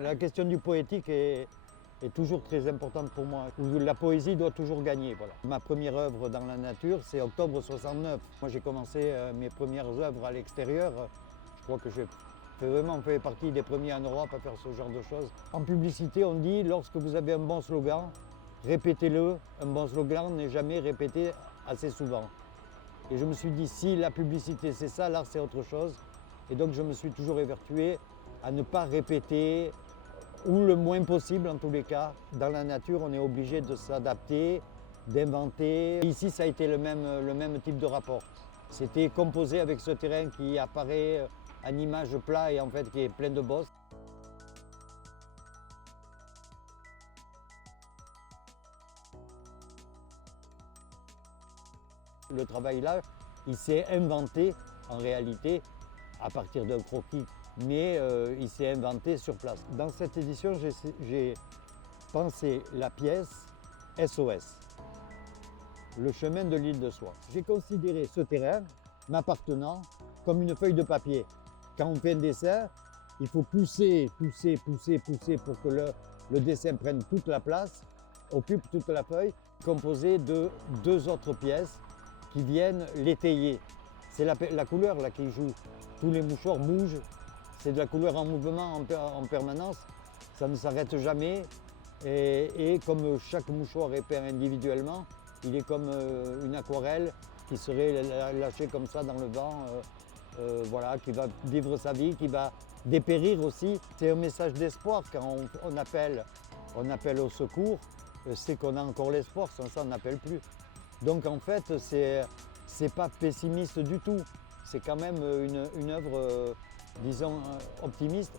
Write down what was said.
La question du poétique est toujours très importante pour moi. La poésie doit toujours gagner. Voilà. Ma première œuvre dans la nature, c'est octobre 69. Moi, j'ai commencé mes premières œuvres à l'extérieur. Je crois que j'ai vraiment fait partie des premiers en Europe à faire ce genre de choses. En publicité, on dit, lorsque vous avez un bon slogan, répétez-le. Un bon slogan n'est jamais répété assez souvent. Et je me suis dit, si la publicité c'est ça, l'art c'est autre chose. Et donc je me suis toujours évertué à ne pas répéter, ou le moins possible en tous les cas. Dans la nature, on est obligé de s'adapter, d'inventer. Ici, ça a été le même type de rapport. C'était composé avec ce terrain qui apparaît en image plat et en fait qui est plein de bosses. Le travail là, il s'est inventé en réalité à partir d'un croquis, mais il s'est inventé sur place. Dans cette édition, j'ai pensé la pièce SOS, le chemin de l'île de Soie. J'ai considéré ce terrain m'appartenant comme une feuille de papier. Quand on fait un dessin, il faut pousser pour que le dessin prenne toute la place, occupe toute la feuille, composé de deux autres pièces qui viennent l'étayer. C'est la couleur là qui joue. Tous les mouchoirs bougent, c'est de la couleur en mouvement en permanence, ça ne s'arrête jamais. Et comme chaque mouchoir est peint individuellement, il est comme une aquarelle qui serait lâchée comme ça dans le vent, voilà, qui va vivre sa vie, qui va dépérir aussi. C'est un message d'espoir quand on appelle au secours, c'est qu'on a encore l'espoir, sans ça on n'appelle plus. Donc en fait, c'est pas pessimiste du tout. C'est quand même une œuvre, disons, optimiste.